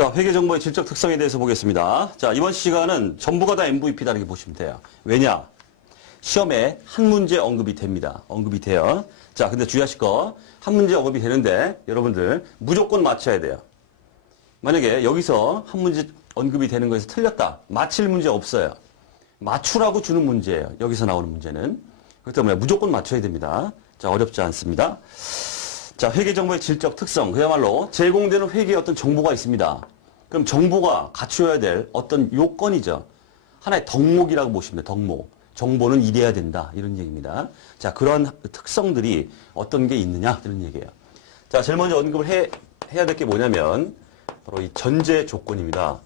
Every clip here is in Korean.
자, 회계정보의 질적 특성에 대해서 보겠습니다. 자, 이번 시간은 전부가 다 MVP다 이렇게 보시면 돼요. 왜냐? 시험에 한 문제 언급이 됩니다. 언급이 돼요. 자, 근데 주의하실 거, 한 문제 언급이 되는데 여러분들 무조건 맞춰야 돼요. 만약에 여기서 한 문제 언급이 되는 거에서 틀렸다. 맞힐 문제 없어요. 맞추라고 주는 문제예요. 여기서 나오는 문제는. 그렇기 때문에 무조건 맞춰야 됩니다. 자, 어렵지 않습니다. 자, 회계정보의 질적 특성. 그야말로 제공되는 회계에 어떤 정보가 있습니다. 그럼 정보가 갖추어야 될 어떤 요건이죠. 하나의 덕목이라고 보시면 돼요. 덕목. 정보는 이래야 된다. 이런 얘기입니다. 자, 그런 특성들이 어떤 게 있느냐. 이런 얘기예요. 자, 제일 먼저 언급을 해야 될 게 뭐냐면 바로 이 전제 조건입니다.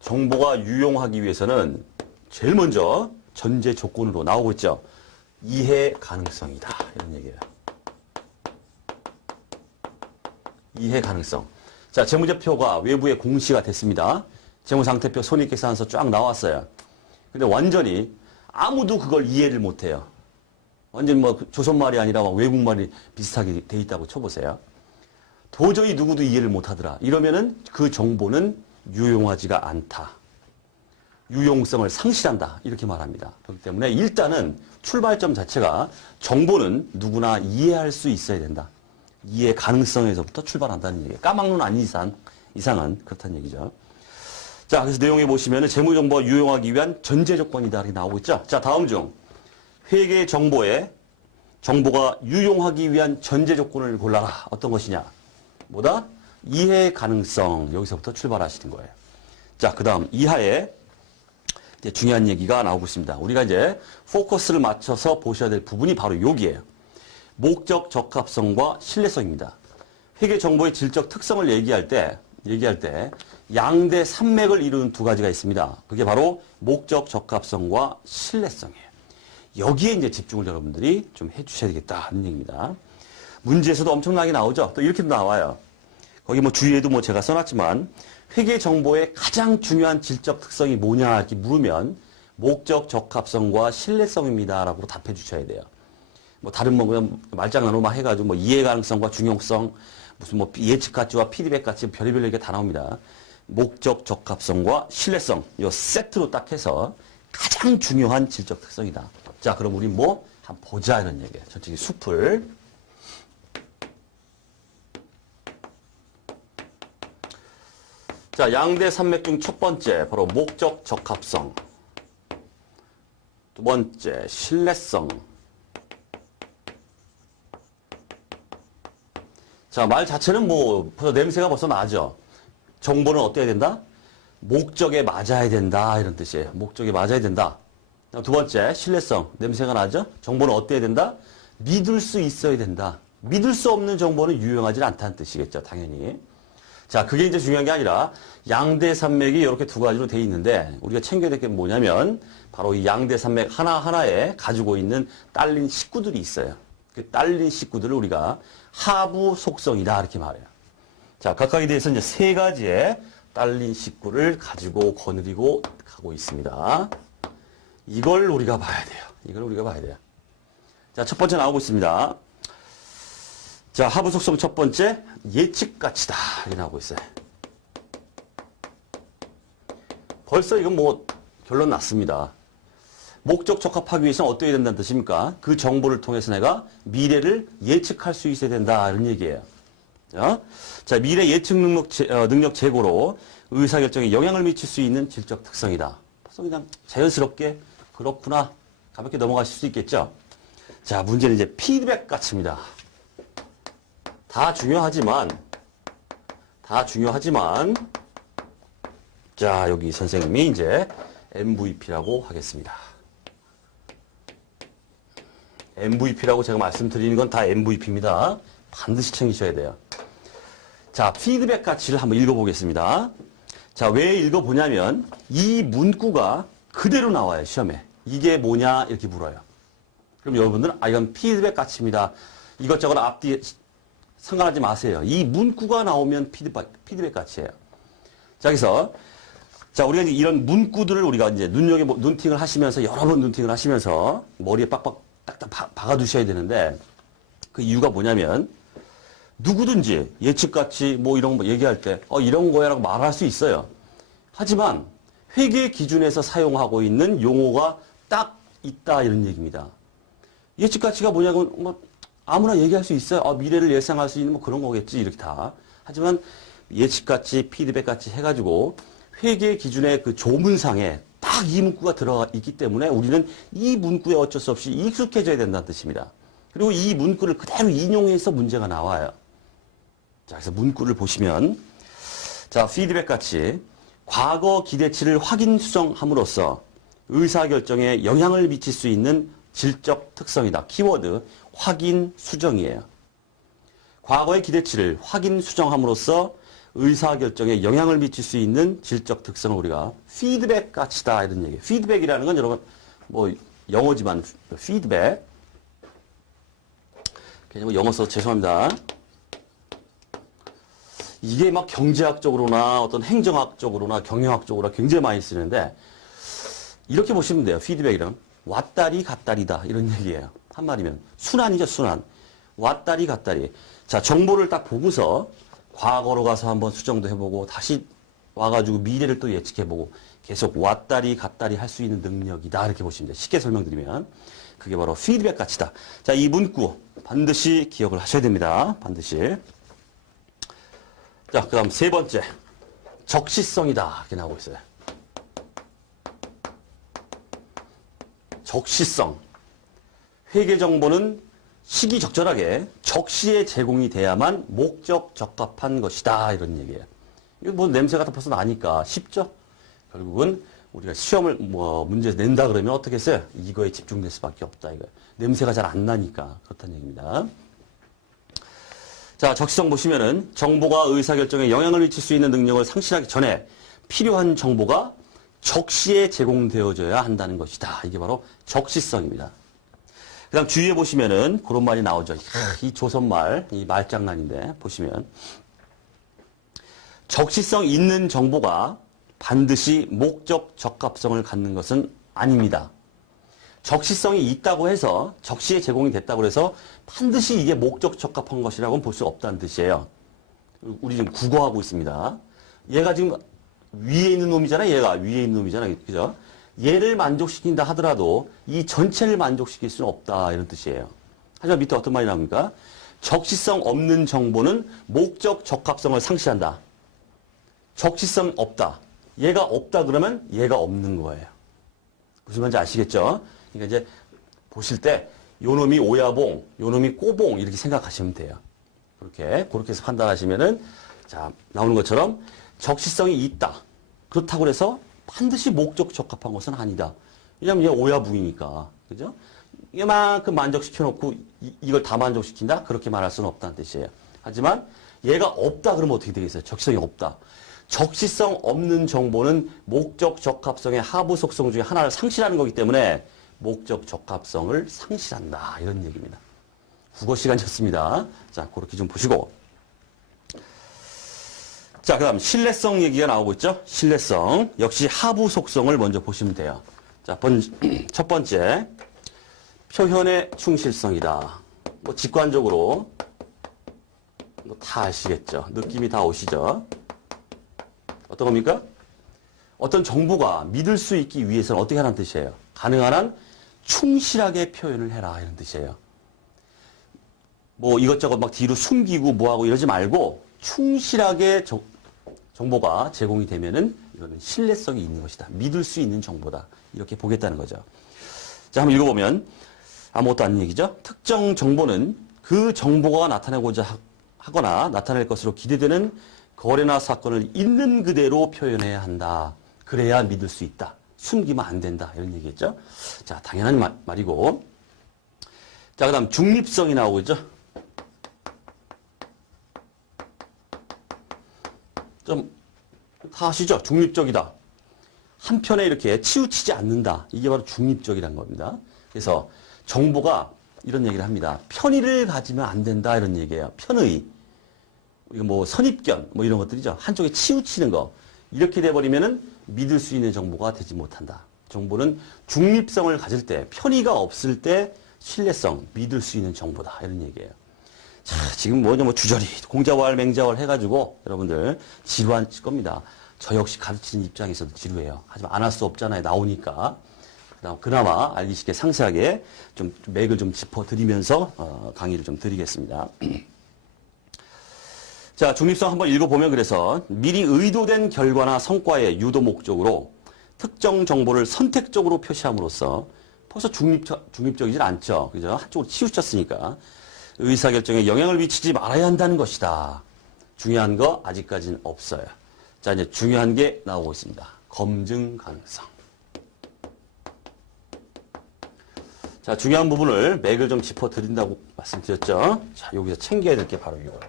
정보가 유용하기 위해서는 제일 먼저 전제 조건으로 나오고 있죠. 이해 가능성이다. 이런 얘기예요. 이해 가능성. 자, 재무제표가 외부에 공시가 됐습니다. 재무상태표 손익계산서 쫙 나왔어요. 근데 완전히 아무도 그걸 이해를 못해요. 완전히 뭐 조선말이 아니라 외국말이 비슷하게 돼 있다고 쳐보세요. 도저히 누구도 이해를 못하더라. 이러면은 그 정보는 유용하지가 않다. 유용성을 상실한다. 이렇게 말합니다. 그렇기 때문에 일단은 출발점 자체가 정보는 누구나 이해할 수 있어야 된다. 이해 가능성에서부터 출발한다는 얘기예요. 까막눈 아닌 이상은 그렇다는 얘기죠. 자, 그래서 내용에 보시면은 재무정보가 유용하기 위한 전제 조건이다. 이렇게 나오고 있죠. 자, 다음 중 회계 정보에 정보가 유용하기 위한 전제 조건을 골라라. 어떤 것이냐? 뭐다? 이해 가능성. 여기서부터 출발하시는 거예요. 자, 그 다음 이하에 이제 중요한 얘기가 나오고 있습니다. 우리가 이제 포커스를 맞춰서 보셔야 될 부분이 바로 여기예요. 목적 적합성과 신뢰성입니다. 회계 정보의 질적 특성을 얘기할 때 양대 산맥을 이루는 두 가지가 있습니다. 그게 바로 목적 적합성과 신뢰성이에요. 여기에 이제 집중을 여러분들이 좀 해주셔야 되겠다 하는 얘기입니다. 문제에서도 엄청나게 나오죠. 또 이렇게도 나와요. 거기 뭐 주위에도 뭐 제가 써놨지만 회계 정보의 가장 중요한 질적 특성이 뭐냐 이렇게 물으면 목적 적합성과 신뢰성입니다라고 답해 주셔야 돼요. 뭐 다른 뭐 그냥 말장난으로 막 해가지고 뭐 이해 가능성과 중용성 무슨 뭐 예측 가치와 피드백 가치 별의별 얘기가 다 나옵니다. 목적 적합성과 신뢰성 이 세트로 딱 해서 가장 중요한 질적 특성이다. 자, 그럼 우리 뭐 한번 보자 이런 얘기예요. 저쪽에 숲을. 자, 양대 산맥 중 첫 번째 바로 목적 적합성. 두 번째 신뢰성. 자, 말 자체는 뭐 벌써 냄새가 벌써 나죠. 정보는 어때야 된다? 목적에 맞아야 된다 이런 뜻이에요. 목적에 맞아야 된다. 두 번째 신뢰성. 냄새가 나죠? 정보는 어때야 된다? 믿을 수 있어야 된다. 믿을 수 없는 정보는 유용하지 않다는 뜻이겠죠. 당연히. 자, 그게 이제 중요한 게 아니라 양대 산맥이 이렇게 두 가지로 돼 있는데 우리가 챙겨야 될 게 뭐냐면 바로 이 양대 산맥 하나하나에 가지고 있는 딸린 식구들이 있어요. 그 딸린 식구들을 우리가 하부 속성이다 이렇게 말해요. 자, 각각에 대해서 이제 세 가지의 딸린 식구를 가지고 거느리고 가고 있습니다. 이걸 우리가 봐야 돼요. 이걸 우리가 봐야 돼요. 자, 첫 번째 나오고 있습니다. 자, 하부 속성 첫 번째 예측 가치다 이렇게 나오고 있어요. 벌써 이건 뭐 결론 났습니다. 목적 적합하기 위해서는 어떻게 된다는 뜻입니까? 그 정보를 통해서 내가 미래를 예측할 수 있어야 된다 이런 얘기예요. 자, 미래 예측 능력 제고로 의사결정에 영향을 미칠 수 있는 질적 특성이다. 그래서 그냥 자연스럽게 그렇구나 가볍게 넘어가실 수 있겠죠. 자, 문제는 이제 피드백 가치입니다. 다 중요하지만 자, 여기 선생님이 이제 MVP라고 하겠습니다. MVP라고 제가 말씀드리는 건 다 MVP입니다. 반드시 챙기셔야 돼요. 자, 피드백 가치를 한번 읽어보겠습니다. 자, 왜 읽어보냐면 이 문구가 그대로 나와요, 시험에. 이게 뭐냐 이렇게 물어요. 그럼 여러분들은 이건 피드백 가치입니다. 이것저것 앞뒤 상관하지 마세요. 이 문구가 나오면 피드백 가치예요. 자, 그래서 자, 우리가 이런 문구들을 우리가 이제 눈팅을 하시면서 여러 번 눈팅을 하시면서 머리에 빡빡 딱딱 박아두셔야 되는데 그 이유가 뭐냐면 누구든지 예측같이 뭐 이런 거 얘기할 때 이런 거야라고 말할 수 있어요. 하지만 회계 기준에서 사용하고 있는 용어가 딱 있다 이런 얘기입니다. 예측가치가 뭐냐고 뭐 아무나 얘기할 수 있어요. 미래를 예상할 수 있는 뭐 그런 거겠지 이렇게 다. 하지만 예측가치, 피드백가치 해가지고 회계 기준의 그 조문상에 딱 이 문구가 들어가 있기 때문에 우리는 이 문구에 어쩔 수 없이 익숙해져야 된다는 뜻입니다. 그리고 이 문구를 그대로 인용해서 문제가 나와요. 자, 그래서 문구를 보시면 자, 피드백가치 과거 기대치를 확인 수정함으로써 의사결정에 영향을 미칠 수 있는 질적 특성이다. 키워드 확인 수정이에요. 과거의 기대치를 확인 수정함으로써 의사결정에 영향을 미칠 수 있는 질적 특성을 우리가 피드백 가치다 이런 얘기예요. 피드백이라는 건 여러분 뭐 영어지만 피드백 그냥 영어 써서 죄송합니다. 이게 막 경제학적으로나 어떤 행정학적으로나 경영학적으로 굉장히 많이 쓰는데 이렇게 보시면 돼요. 피드백이란 왔다리 갔다리다 이런 얘기예요. 한마디면 순환이죠. 순환. 왔다리 갔다리. 자, 정보를 딱 보고서 과거로 가서 한번 수정도 해보고 다시 와가지고 미래를 또 예측해보고 계속 왔다리 갔다리 할 수 있는 능력이다 이렇게 보시면 돼요. 쉽게 설명드리면 그게 바로 피드백 가치다. 자, 이 문구 반드시 기억을 하셔야 됩니다. 반드시. 자, 그 다음 세 번째 적시성이다 이렇게 나오고 있어요. 적시성. 회계 정보는 시기적절하게 적시에 제공이 돼야만 목적 적합한 것이다 이런 얘기예요. 이거 뭐 냄새가 다 벌써 나니까 쉽죠? 결국은 우리가 시험을 뭐 문제 낸다 그러면 어떻게 했어요? 이거에 집중될 수밖에 없다 이거. 냄새가 잘 안 나니까 그렇다는 얘기입니다. 자, 적시성 보시면은 정보가 의사결정에 영향을 미칠 수 있는 능력을 상실하기 전에 필요한 정보가 적시에 제공되어져야 한다는 것이다. 이게 바로 적시성입니다. 그 다음 주위에 보시면은 그런 말이 나오죠. 이 조선말, 이 말장난인데 보시면 적시성 있는 정보가 반드시 목적 적합성을 갖는 것은 아닙니다. 적시성이 있다고 해서 적시에 제공이 됐다고 해서 반드시 이게 목적 적합한 것이라고는 볼 수 없다는 뜻이에요. 우리 지금 국어하고 있습니다. 얘가 지금 위에 있는 놈이잖아요. 얘가 위에 있는 놈이잖아요. 그죠? 얘를 만족시킨다 하더라도 이 전체를 만족시킬 수는 없다 이런 뜻이에요. 하지만 밑에 어떤 말이 나옵니까? 적시성 없는 정보는 목적 적합성을 상실한다. 적시성 없다. 얘가 없다 그러면 얘가 없는 거예요. 무슨 말인지 아시겠죠? 그러니까 이제 보실 때 요놈이 오야봉, 요놈이 꼬봉 이렇게 생각하시면 돼요. 그렇게 해서 판단하시면은 자, 나오는 것처럼 적시성이 있다. 그렇다고 해서 반드시 목적 적합한 것은 아니다. 왜냐면 얘 오야붕이니까. 그죠? 이만큼 만족시켜놓고 이걸 다 만족시킨다? 그렇게 말할 수는 없다는 뜻이에요. 하지만 얘가 없다 그러면 어떻게 되겠어요? 적시성이 없다. 적시성 없는 정보는 목적 적합성의 하부 속성 중에 하나를 상실하는 거기 때문에 목적 적합성을 상실한다. 이런 얘기입니다. 국어 시간이었습니다. 자, 그렇게 좀 보시고. 자, 그 다음 신뢰성 얘기가 나오고 있죠. 신뢰성. 역시 하부 속성을 먼저 보시면 돼요. 자, 첫 번째 표현의 충실성이다. 뭐 직관적으로 뭐 다 아시겠죠. 느낌이 다 오시죠. 어떤 겁니까? 어떤 정보가 믿을 수 있기 위해서는 어떻게 하라는 뜻이에요? 가능한 한 충실하게 표현을 해라 이런 뜻이에요. 뭐 이것저것 막 뒤로 숨기고 뭐하고 이러지 말고 충실하게 정보가 제공이 되면은 이거는 신뢰성이 있는 것이다. 믿을 수 있는 정보다. 이렇게 보겠다는 거죠. 자, 한번 읽어보면 아무것도 아닌 얘기죠. 특정 정보는 그 정보가 나타내고자 하거나 나타낼 것으로 기대되는 거래나 사건을 있는 그대로 표현해야 한다. 그래야 믿을 수 있다. 숨기면 안 된다. 이런 얘기겠죠. 자, 당연한 말이고. 자, 그 다음 중립성이 나오고 있죠. 좀 다 아시죠? 중립적이다. 한편에 이렇게 치우치지 않는다. 이게 바로 중립적이라는 겁니다. 그래서 정보가 이런 얘기를 합니다. 편의를 가지면 안 된다. 이런 얘기예요. 편의. 이거 뭐 선입견 뭐 이런 것들이죠. 한쪽에 치우치는 거. 이렇게 돼버리면은 믿을 수 있는 정보가 되지 못한다. 정보는 중립성을 가질 때, 편의가 없을 때 신뢰성, 믿을 수 있는 정보다. 이런 얘기예요. 자, 지금 뭐냐, 뭐 주저리, 공자왈, 맹자왈 해가지고 여러분들 지루한 겁니다. 저 역시 가르치는 입장에서도 지루해요. 하지만 안 할 수 없잖아요. 나오니까. 그나마 알기 쉽게 상세하게 좀 맥을 좀 짚어드리면서 강의를 좀 드리겠습니다. 자, 중립성 한번 읽어보면 그래서 미리 의도된 결과나 성과의 유도 목적으로 특정 정보를 선택적으로 표시함으로써 벌써 중립적이질 않죠. 그죠? 한쪽으로 치우쳤으니까 의사결정에 영향을 미치지 말아야 한다는 것이다. 중요한 거 아직까지는 없어요. 자, 이제 중요한 게 나오고 있습니다. 검증 가능성. 자, 중요한 부분을 맥을 좀 짚어드린다고 말씀드렸죠. 자, 여기서 챙겨야 될 게 바로 이거예요.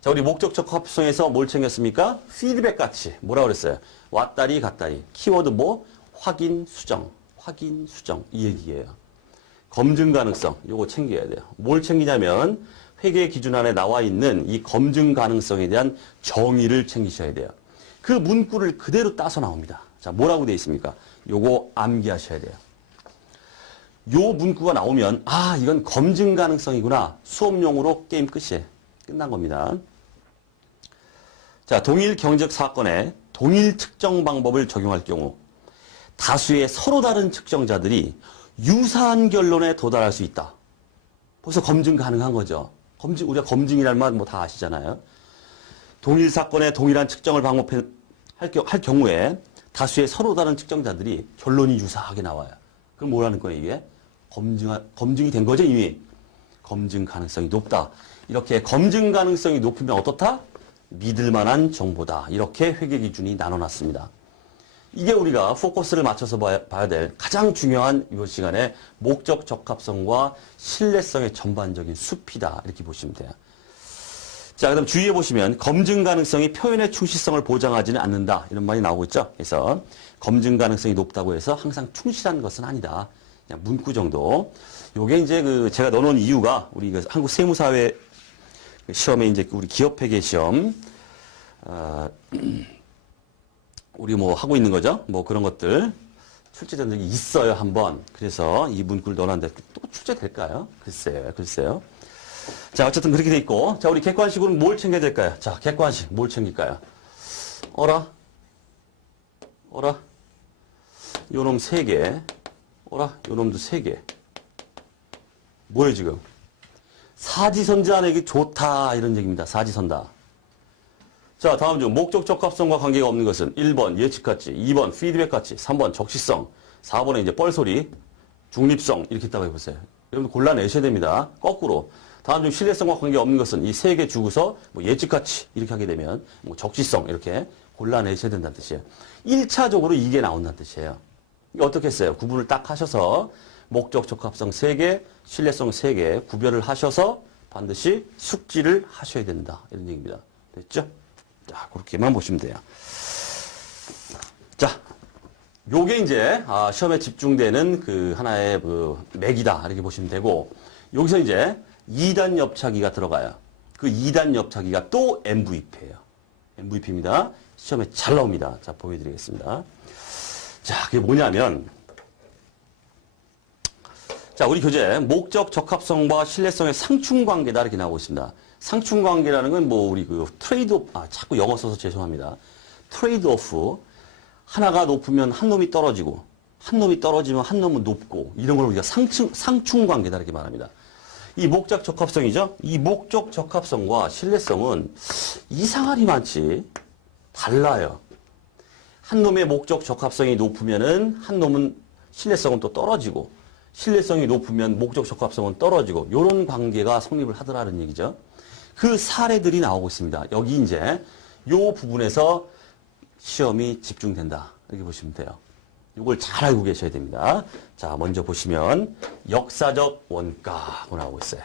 자, 우리 목적적 합성에서 뭘 챙겼습니까? 피드백 같이. 뭐라 그랬어요? 왔다리 갔다리. 키워드 뭐? 확인, 수정. 확인, 수정. 이 얘기예요. 검증 가능성. 요거 챙겨야 돼요. 뭘 챙기냐면 회계 기준안에 나와 있는 이 검증 가능성에 대한 정의를 챙기셔야 돼요. 그 문구를 그대로 따서 나옵니다. 자, 뭐라고 되어 있습니까? 요거 암기하셔야 돼요. 요 문구가 나오면 아, 이건 검증 가능성이구나. 수업용으로 게임 끝이에요. 끝난 겁니다. 자, 동일 경제적 사건에 동일 측정 방법을 적용할 경우 다수의 서로 다른 측정자들이 유사한 결론에 도달할 수 있다. 벌써 검증 가능한 거죠. 우리가 검증이라는 말 뭐 다 아시잖아요. 동일 사건에 동일한 측정을 할 경우에 다수의 서로 다른 측정자들이 결론이 유사하게 나와요. 그럼 뭐라는 거예요, 이게? 검증이 된 거죠, 이미. 검증 가능성이 높다. 이렇게 검증 가능성이 높으면 어떻다? 믿을 만한 정보다. 이렇게 회계 기준이 나눠놨습니다. 이게 우리가 포커스를 맞춰서 봐야 될 가장 중요한 이번 시간에 목적 적합성과 신뢰성의 전반적인 숲이다. 이렇게 보시면 돼요. 자, 그다음 주의해 보시면 검증 가능성이 표현의 충실성을 보장하지는 않는다. 이런 말이 나오고 있죠. 그래서 검증 가능성이 높다고 해서 항상 충실한 것은 아니다. 그냥 문구 정도. 요게 이제 제가 넣어놓은 이유가 우리 한국 세무사회 시험에 이제 우리 기업회계 시험, 우리 뭐 하고 있는 거죠. 뭐 그런 것들 출제된 적이 있어요, 한번. 그래서 이 문구를 넣어놨는데 또 출제될까요? 글쎄요. 자, 어쨌든 그렇게 돼 있고. 자, 우리 객관식으로는 뭘 챙겨야 될까요? 자, 객관식 뭘 챙길까요? 어라? 요놈 3개. 요놈도 3개. 뭐예요, 지금? 사지선다에게 좋다. 이런 얘기입니다. 사지선다. 자, 다음 중 목적 적합성과 관계가 없는 것은 1번 예측가치, 2번 피드백가치, 3번 적시성, 4번에 이제 뻘소리, 중립성 이렇게 있다고 해보세요. 여러분 골라내셔야 됩니다. 거꾸로. 다음 중 신뢰성과 관계가 없는 것은 이 3개 주고서 뭐 예측가치 이렇게 하게 되면 뭐 적시성 이렇게 골라내셔야 된다는 뜻이에요. 1차적으로 이게 나온다는 뜻이에요. 어떻게 했어요? 구분을 딱 하셔서 목적 적합성 3개, 신뢰성 3개 구별을 하셔서 반드시 숙지를 하셔야 된다. 이런 얘기입니다. 됐죠? 자, 그렇게만 보시면 돼요. 자, 요게 이제 시험에 집중되는 그 하나의 맥이다. 이렇게 보시면 되고 여기서 이제 2단 엽차기가 들어가요. 그 2단 엽차기가 또 MVP예요. MVP입니다. 시험에 잘 나옵니다. 자, 보여드리겠습니다. 자, 그게 뭐냐면 자, 우리 교재 목적 적합성과 신뢰성의 상충관계다 이렇게 나오고 있습니다. 상충관계라는 건 뭐 우리 트레이드오프, 자꾸 영어 써서 죄송합니다. 트레이드오프, 하나가 높으면 한 놈이 떨어지고 한 놈이 떨어지면 한 놈은 높고 이런 걸 우리가 상충관계다 이렇게 말합니다. 이 목적 적합성이죠. 이 목적 적합성과 신뢰성은 이상하리 많지 달라요. 한 놈의 목적 적합성이 높으면은 한 놈은 신뢰성은 또 떨어지고 신뢰성이 높으면 목적 적합성은 떨어지고 이런 관계가 성립을 하더라는 얘기죠. 그 사례들이 나오고 있습니다. 여기 이제 요 부분에서 시험이 집중된다. 이렇게 보시면 돼요. 이걸 잘 알고 계셔야 됩니다. 자, 먼저 보시면 역사적 원가가 나오고 있어요.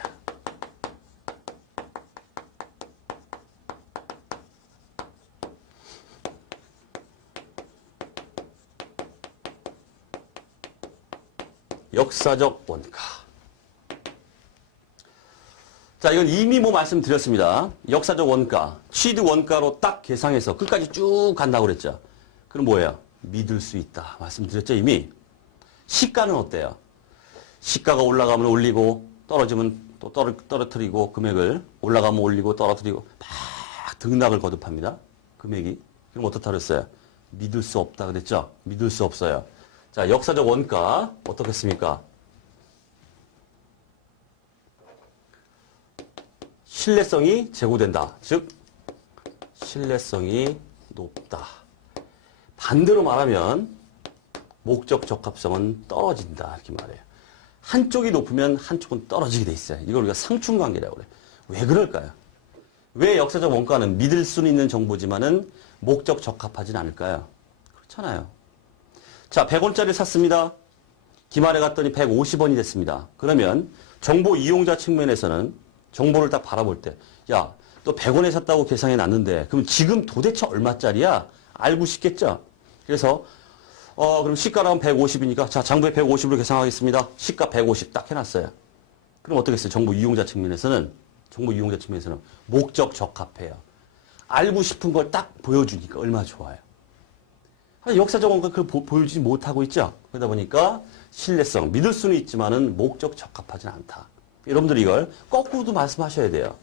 역사적 원가. 자, 이건 이미 뭐 말씀드렸습니다. 역사적 원가, 취득 원가로 딱 계상해서 끝까지 쭉 간다고 그랬죠. 그럼 뭐예요? 믿을 수 있다. 말씀드렸죠, 이미. 시가는 어때요? 시가가 올라가면 올리고 떨어지면 또 떨어뜨리고 금액을 올라가면 올리고 떨어뜨리고 막 등락을 거듭합니다. 금액이. 그럼 어떻다 그랬어요? 믿을 수 없다 그랬죠? 믿을 수 없어요. 자, 역사적 원가 어떻겠습니까? 신뢰성이 제고된다. 즉 신뢰성이 높다. 반대로 말하면 목적 적합성은 떨어진다 이렇게 말해요. 한쪽이 높으면 한쪽은 떨어지게 돼 있어요. 이걸 우리가 상충관계라고 그래요. 왜 그럴까요? 왜 역사적 원가는 믿을 수는 있는 정보지만은 목적 적합하진 않을까요? 그렇잖아요. 자, 100원짜리 샀습니다. 기말에 갔더니 150원이 됐습니다. 그러면 정보 이용자 측면에서는 정보를 딱 바라볼 때, 야, 또 100원에 샀다고 계산해 놨는데, 그럼 지금 도대체 얼마짜리야? 알고 싶겠죠? 그래서, 그럼 시가랑 150이니까, 자, 장부에 150으로 계산하겠습니다. 시가 150 딱 해놨어요. 그럼 어떻겠어요? 정보 이용자 측면에서는 목적 적합해요. 알고 싶은 걸 딱 보여주니까 얼마나 좋아요. 역사적 원가 그걸 보여주지 못하고 있죠? 그러다 보니까 신뢰성, 믿을 수는 있지만은 목적 적합하진 않다. 여러분들 이걸 거꾸로도 말씀하셔야 돼요.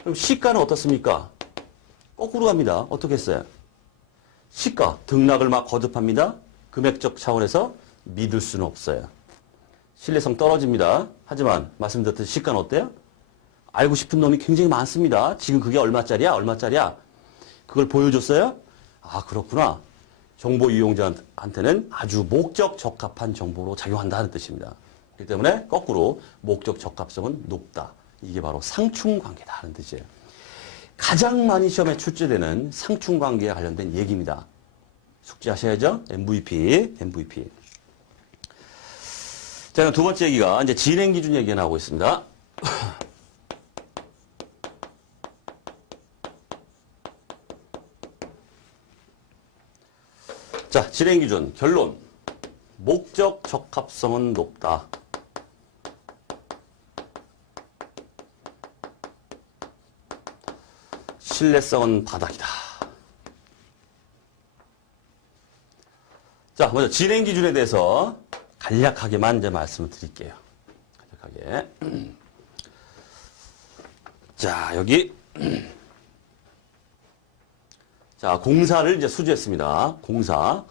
그럼 시가는 어떻습니까? 거꾸로 갑니다. 어떻게 했어요? 시가, 등락을 막 거듭합니다. 금액적 차원에서 믿을 수는 없어요. 신뢰성 떨어집니다. 하지만 말씀드렸듯이 시가는 어때요? 알고 싶은 놈이 굉장히 많습니다. 지금 그게 얼마짜리야? 얼마짜리야? 그걸 보여줬어요? 아, 그렇구나. 정보 이용자한테는 아주 목적 적합한 정보로 작용한다는 뜻입니다. 그렇기 때문에 거꾸로 목적 적합성은 높다. 이게 바로 상충관계다는 뜻이에요. 가장 많이 시험에 출제되는 상충관계와 관련된 얘기입니다. 숙지하셔야죠. MVP. 자, 두 번째 얘기가 이제 진행기준 얘기가 나오고 있습니다. 자, 진행기준 결론. 목적 적합성은 높다. 신뢰성은 바닥이다. 자, 먼저 진행 기준에 대해서 간략하게만 이제 말씀을 드릴게요. 간략하게. 자, 여기. 자, 공사를 이제 수주했습니다. 공사.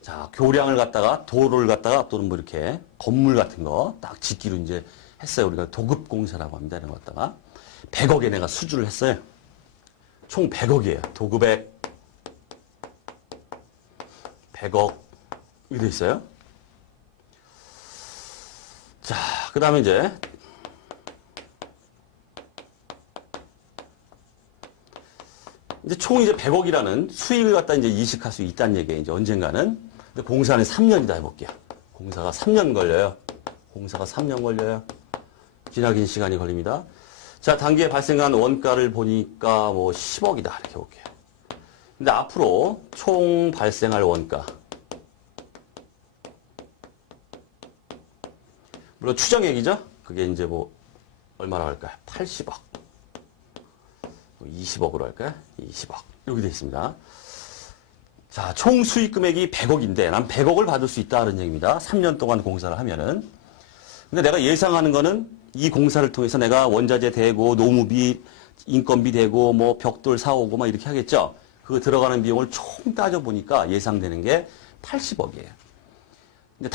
자, 교량을 갖다가, 도로를 갖다가, 또는 뭐 이렇게 건물 같은 거 딱 짓기로 이제 했어요. 우리가 도급공사라고 합니다. 이런 거 갖다가. 100억에 내가 수주를 했어요. 총 100억이에요. 도급액 100억 이렇게 돼 있어요. 자, 그 다음에 이제 총 이제 100억이라는 수익을 갖다 이제 이식할 수 있다는 얘기예요. 이제 언젠가는. 근데 공사는 3년이다 해볼게요. 공사가 3년 걸려요. 기나긴 시간이 걸립니다. 자, 단기에 발생한 원가를 보니까 뭐 10억이다. 이렇게 볼게요. 근데 앞으로 총 발생할 원가. 물론 추정액이죠? 그게 이제 뭐, 얼마나 할까요? 80억. 20억으로 할까요? 20억. 이렇게 되어 있습니다. 자, 총 수익 금액이 100억인데, 난 100억을 받을 수 있다는 얘기입니다. 3년 동안 공사를 하면은. 근데 내가 예상하는 거는 이 공사를 통해서 내가 원자재 대고, 노무비, 인건비 대고, 뭐 벽돌 사오고 막 이렇게 하겠죠? 그 들어가는 비용을 총 따져보니까 예상되는 게 80억이에요. 이제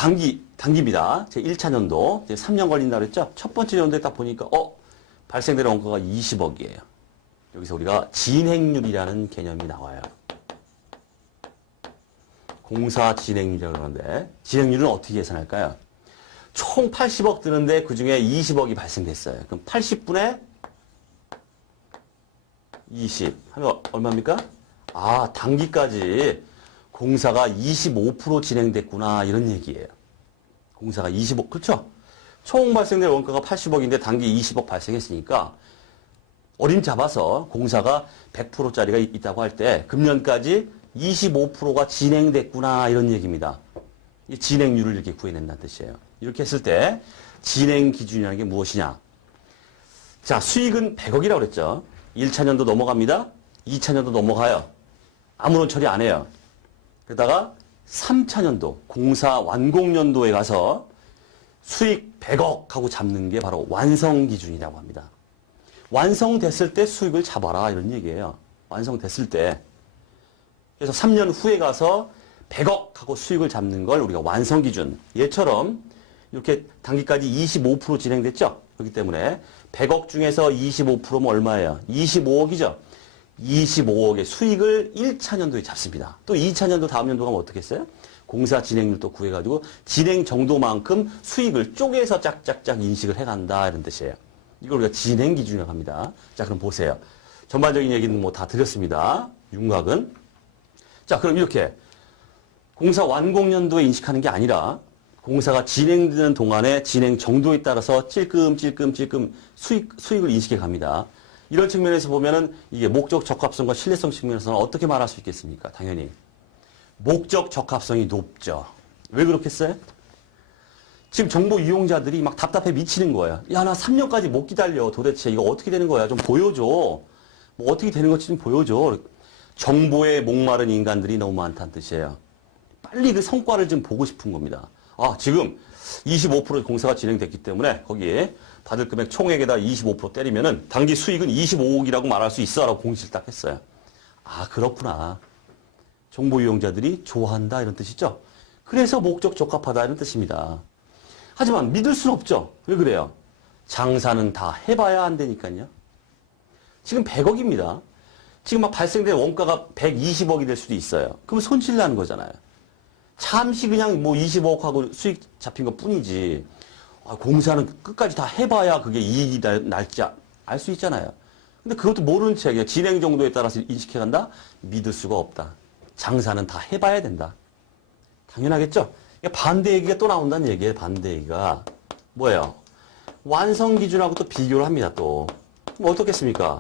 단기입니다. 제 1차 연도, 이제 3년 걸린다 그랬죠? 첫 번째 연도에 딱 보니까, 발생되는 원가가 20억이에요. 여기서 우리가 진행률이라는 개념이 나와요. 공사 진행률이라고 그러는데, 진행률은 어떻게 계산할까요? 총 80억 드는데 그 중에 20억이 발생됐어요. 그럼 80분의 20 하면 얼마입니까? 아, 단기까지 공사가 25% 진행됐구나 이런 얘기예요. 공사가 25, 그렇죠? 총 발생된 원가가 80억인데 단기 20억 발생했으니까 어림 잡아서 공사가 100%짜리가 있다고 할 때 금년까지 25%가 진행됐구나 이런 얘기입니다. 이 진행률을 이렇게 구해낸다는 뜻이에요. 이렇게 했을 때 진행 기준이라는 게 무엇이냐? 자, 수익은 100억이라고 그랬죠. 1차 년도 넘어갑니다. 2차 년도 넘어가요. 아무런 처리 안 해요. 그러다가 3차 년도, 공사 완공 연도에 가서 수익 100억 하고 잡는 게 바로 완성 기준이라고 합니다. 완성됐을 때 수익을 잡아라 이런 얘기예요. 완성됐을 때. 그래서 3년 후에 가서 100억 하고 수익을 잡는 걸 우리가 완성 기준. 얘처럼 이렇게 단기까지 25% 진행됐죠. 그렇기 때문에 100억 중에서 25%면 얼마예요? 25억이죠. 25억의 수익을 1차 년도에 잡습니다. 또 2차 년도 다음 년도 가면 어떻게 했어요? 공사 진행률 또 구해가지고 진행 정도만큼 수익을 쪼개서 짝짝짝 인식을 해간다 이런 뜻이에요. 이걸 우리가 진행 기준이라고 합니다. 자, 그럼 보세요. 전반적인 얘기는 뭐 다 드렸습니다. 윤곽은. 자, 그럼 이렇게 공사 완공 연도에 인식하는 게 아니라 공사가 진행되는 동안의 진행 정도에 따라서 찔끔찔끔 수익을 인식해 갑니다. 이런 측면에서 보면은 이게 목적 적합성과 신뢰성 측면에서는 어떻게 말할 수 있겠습니까? 당연히. 목적 적합성이 높죠. 왜 그렇겠어요? 지금 정보 이용자들이 막 답답해 미치는 거예요. 야, 나 3년까지 못 기다려. 도대체 이거 어떻게 되는 거야? 좀 보여줘. 뭐 어떻게 되는 건지 좀 보여줘. 정보에 목마른 인간들이 너무 많다는 뜻이에요. 빨리 그 성과를 좀 보고 싶은 겁니다. 아, 지금 25% 공사가 진행됐기 때문에 거기에 받을 금액 총액에다 25% 때리면은 단기 수익은 25억이라고 말할 수 있어. 라고 공시를 딱 했어요. 아, 그렇구나. 정보 이용자들이 좋아한다. 이런 뜻이죠. 그래서 목적 적합하다. 이런 뜻입니다. 하지만 믿을 수는 없죠. 왜 그래요? 장사는 다 해봐야 안 되니까요. 지금 100억입니다. 지금 막 발생된 원가가 120억이 될 수도 있어요. 그러면 손실 나는 거잖아요. 잠시 그냥 뭐 25억 하고 수익 잡힌 것 뿐이지. 아, 공사는 끝까지 다 해봐야 그게 이익이 날지 알 수 있잖아요. 근데 그것도 모르는 채 진행 정도에 따라서 인식해간다? 믿을 수가 없다. 장사는 다 해봐야 된다. 당연하겠죠? 반대 얘기가 또 나온다는 얘기예요. 반대 얘기가. 뭐예요? 완성 기준하고 또 비교를 합니다. 또. 뭐 어떻겠습니까?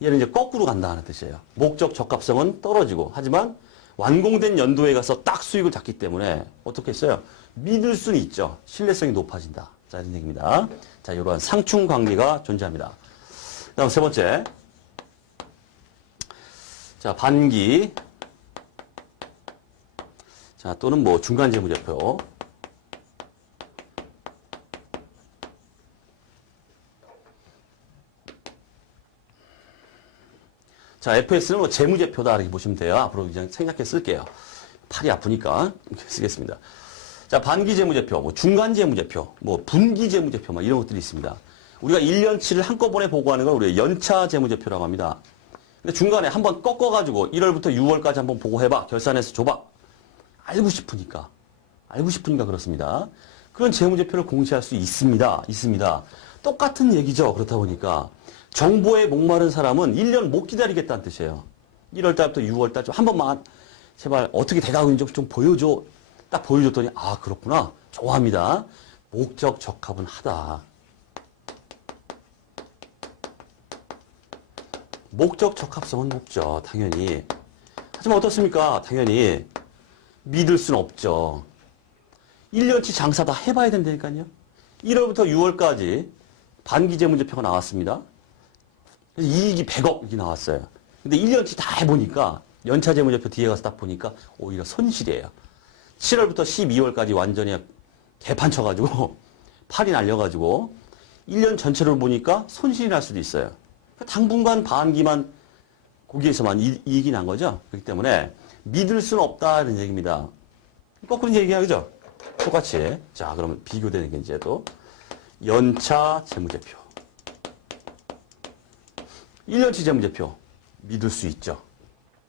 얘는 이제 거꾸로 간다는 뜻이에요. 목적 적합성은 떨어지고 하지만 완공된 연도에 가서 딱 수익을 잡기 때문에 어떻게 했어요? 믿을 수는 있죠. 신뢰성이 높아진다. 자, 이런 얘기입니다. 자, 이러한 상충 관계가 존재합니다. 다음 세 번째. 자, 반기. 자, 또는 뭐 중간 재무제표. 자, FS는 뭐 재무제표다 이렇게 보시면 돼요. 앞으로 그냥 생략해 쓸게요. 팔이 아프니까 이렇게 쓰겠습니다. 자, 반기 재무제표, 뭐 중간 재무제표, 뭐 분기 재무제표, 뭐 이런 것들이 있습니다. 우리가 1년치를 한꺼번에 보고하는 걸 우리가 연차 재무제표라고 합니다. 근데 중간에 한번 꺾어가지고 1월부터 6월까지 한번 보고해봐. 결산해서 줘봐. 알고 싶으니까 그렇습니다. 그런 재무제표를 공시할 수 있습니다. 똑같은 얘기죠. 그렇다 보니까 정보에 목마른 사람은 1년 못 기다리겠다는 뜻이에요. 1월 달부터 6월 달 좀 한 번만 제발 어떻게 돼가고 있는지 좀 보여줘. 딱 보여줬더니 아, 그렇구나. 좋아합니다. 목적 적합은 하다. 목적 적합성은 높죠. 당연히. 하지만 어떻습니까? 당연히 믿을 수는 없죠. 1년치 장사 다 해봐야 된다니까요. 1월부터 6월까지 반기재무제표가 나왔습니다. 그래서 이익이 100억이 나왔어요. 근데 1년치 다 해보니까 연차재무제표 뒤에 가서 딱 보니까 오히려 손실이에요. 7월부터 12월까지 완전히 개판 쳐가지고 팔이 날려가지고 1년 전체를 보니까 손실이 날 수도 있어요. 당분간 반기만 거기에서만 이익이 난 거죠. 그렇기 때문에 믿을 수는 없다 이런 얘기입니다. 거꾸로 얘기하죠. 똑같이. 자, 그러면 비교되는 게 이제 또 연차 재무제표. 1년치 재무제표 믿을 수 있죠.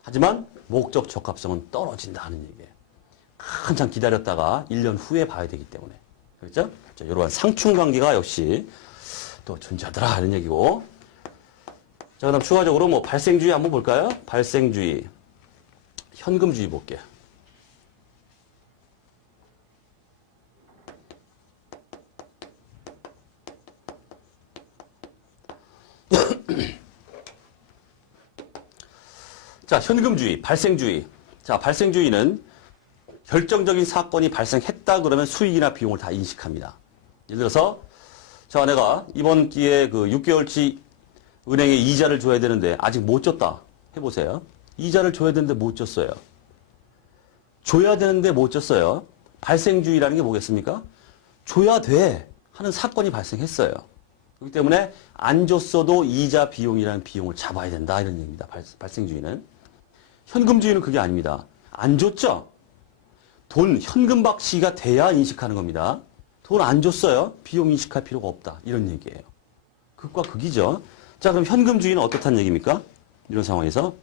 하지만 목적 적합성은 떨어진다는 얘기예요. 한참 기다렸다가 1년 후에 봐야 되기 때문에. 그렇죠? 자, 이러한 상충 관계가 역시 또 존재하더라 이런 얘기고. 자, 그다음 추가적으로 뭐 발생주의 한번 볼까요? 발생주의. 현금주의 볼게요. 자, 현금주의, 발생주의. 자, 발생주의는 결정적인 사건이 발생했다 그러면 수익이나 비용을 다 인식합니다. 예를 들어서, 자, 내가 이번 기회에 그 6개월치 은행에 이자를 줘야 되는데 아직 못 줬다. 해보세요. 이자를 줘야 되는데 못 줬어요. 줘야 되는데 못 줬어요. 발생주의라는 게 뭐겠습니까? 줘야 돼 하는 사건이 발생했어요. 그렇기 때문에 안 줬어도 이자 비용이라는 비용을 잡아야 된다 이런 얘기입니다. 발생주의는. 현금주의는 그게 아닙니다. 안 줬죠? 돈, 현금 박치기가 돼야 인식하는 겁니다. 돈 안 줬어요? 비용 인식할 필요가 없다. 이런 얘기예요. 극과 극이죠. 자, 그럼 현금주의는 어떻다는 얘기입니까? 이런 상황에서.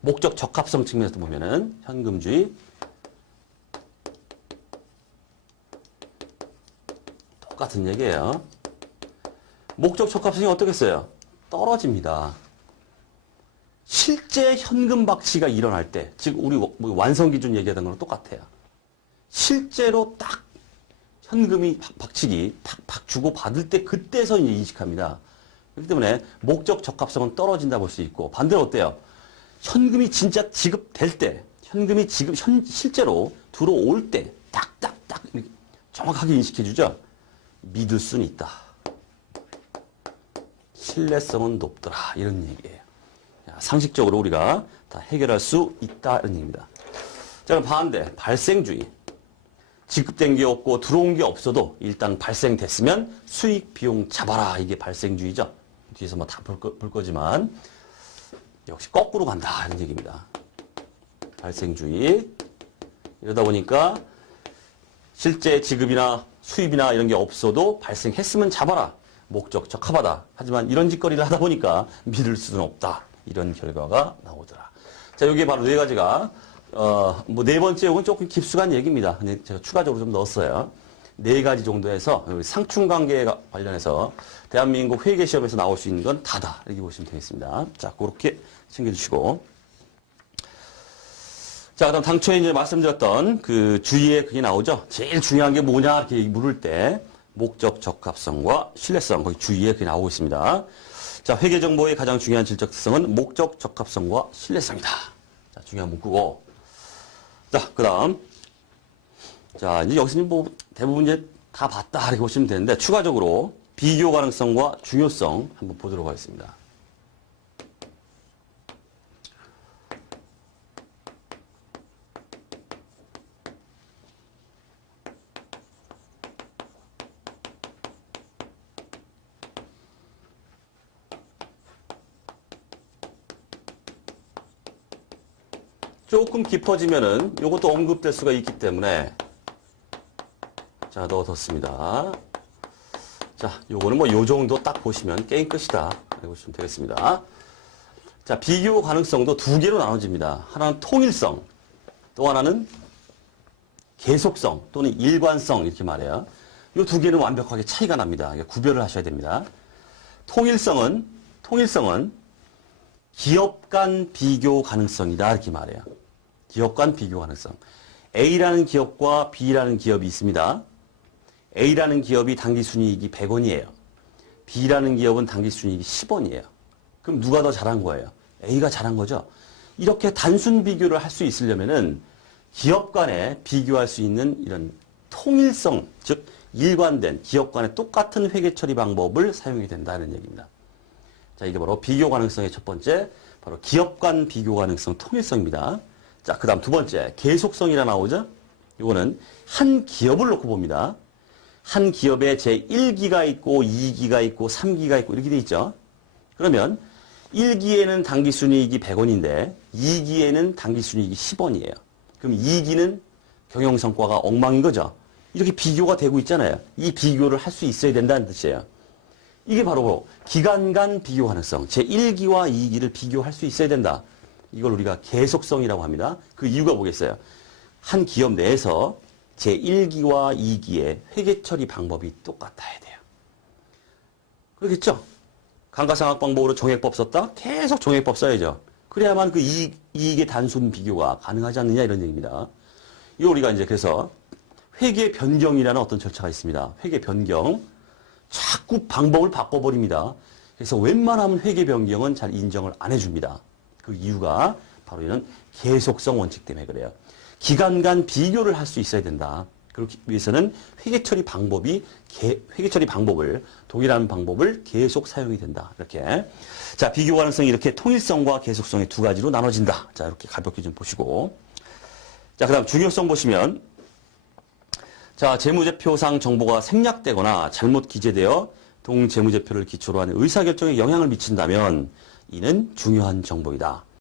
목적 적합성 측면에서 보면은 현금주의 똑같은 얘기예요. 목적 적합성이 어떻겠어요? 떨어집니다. 실제 현금 박치가 일어날 때, 즉 우리 완성 기준 얘기하던 거랑 똑같아요. 실제로 딱 현금이 박치기 탁 주고 받을 때 그때서 이제 인식합니다. 그렇기 때문에 목적 적합성은 떨어진다 볼 수 있고, 반대로 어때요? 현금이 진짜 지급될 때, 현금이 실제로 들어올 때 딱딱딱 정확하게 인식해주죠. 믿을 수는 있다. 신뢰성은 높더라. 이런 얘기예요. 상식적으로 우리가 다 해결할 수 있다. 이런 얘기입니다. 자, 그럼 반대, 발생주의. 지급된 게 없고 들어온 게 없어도 일단 발생됐으면 수익, 비용 잡아라. 이게 발생주의죠. 뒤에서 뭐 다 볼 거지만 역시 거꾸로 간다. 이런 얘기입니다. 발생주의. 이러다 보니까 실제 지급이나 수입이나 이런 게 없어도 발생했으면 잡아라. 목적 적합하다. 하지만 이런 짓거리를 하다 보니까 믿을 수는 없다. 이런 결과가 나오더라. 자, 여기에 바로 네 가지가, 뭐 네 번째 요건 조금 깊숙한 얘기입니다. 근데 제가 추가적으로 좀 넣었어요. 네 가지 정도에서 상충관계에 관련해서 대한민국 회계 시험에서 나올 수 있는 건 다다. 이렇게 보시면 되겠습니다. 자, 그렇게 챙겨주시고. 자, 그다음 당초에 이제 말씀드렸던 그 주의에 그게 나오죠. 제일 중요한 게 뭐냐 이렇게 물을 때 목적 적합성과 신뢰성 거기 주의에 그게 나오고 있습니다. 자, 회계 정보의 가장 중요한 질적 특성은 목적 적합성과 신뢰성이다. 자, 중요한 문구고. 자, 그다음 자, 이제 여기서는 뭐 대부분 이제 다 봤다 이렇게 보시면 되는데 추가적으로 비교 가능성과 중요성 한번 보도록 하겠습니다. 조금 깊어지면은 이것도 언급될 수가 있기 때문에 자, 넣어뒀습니다. 자, 요거는 뭐 요 정도 딱 보시면 게임 끝이다. 이렇게 보시면 되겠습니다. 자, 비교 가능성도 두 개로 나눠집니다. 하나는 통일성, 또 하나는 계속성 또는 일관성 이렇게 말해요. 이 두 개는 완벽하게 차이가 납니다. 구별을 하셔야 됩니다. 통일성은 기업 간 비교 가능성이다 이렇게 말해요. 기업 간 비교 가능성. A라는 기업과 B라는 기업이 있습니다. A라는 기업이 당기순이익이 100원이에요. B라는 기업은 당기순이익이 10원이에요. 그럼 누가 더 잘한 거예요? A가 잘한 거죠. 이렇게 단순 비교를 할 수 있으려면은 기업 간에 비교할 수 있는 이런 통일성, 즉 일관된 기업 간의 똑같은 회계 처리 방법을 사용해야 된다는 얘기입니다. 자, 이게 바로 비교 가능성의 첫 번째, 바로 기업 간 비교 가능성 통일성입니다. 자, 그 다음 두 번째, 계속성이라 나오죠? 이거는 한 기업을 놓고 봅니다. 한 기업에 제1기가 있고 2기가 있고 3기가 있고 이렇게 돼 있죠. 그러면 1기에는 당기순이익이 100원인데 2기에는 당기순이익이 10원이에요. 그럼 2기는 경영성과가 엉망인 거죠. 이렇게 비교가 되고 있잖아요. 이 비교를 할 수 있어야 된다는 뜻이에요. 이게 바로 기간 간 비교 가능성, 제1기와 2기를 비교할 수 있어야 된다. 이걸 우리가 계속성이라고 합니다. 그 이유가 뭐겠어요? 한 기업 내에서 제1기와 2기의 회계 처리 방법이 똑같아야 돼요. 그렇겠죠? 감가상각 방법으로 종액법 썼다? 계속 종액법 써야죠. 그래야만 그 이익의 단순 비교가 가능하지 않느냐 이런 얘기입니다. 이거 우리가 이제 그래서 회계 변경이라는 어떤 절차가 있습니다. 회계 변경. 자꾸 방법을 바꿔버립니다. 그래서 웬만하면 회계 변경은 잘 인정을 안 해줍니다. 그 이유가 바로 이런 계속성 원칙 때문에 그래요. 기간 간 비교를 할 수 있어야 된다. 그렇기 위해서는 회계 처리 방법을 동일한 방법을 계속 사용이 된다. 이렇게. 자, 비교 가능성이 이렇게 통일성과 계속성의 두 가지로 나눠진다. 자, 이렇게 가볍게 좀 보시고. 자, 그다음 중요성 보시면 자, 재무제표상 정보가 생략되거나 잘못 기재되어 동재무제표를 기초로 하는 의사결정에 영향을 미친다면 이는 중요한 정보이다.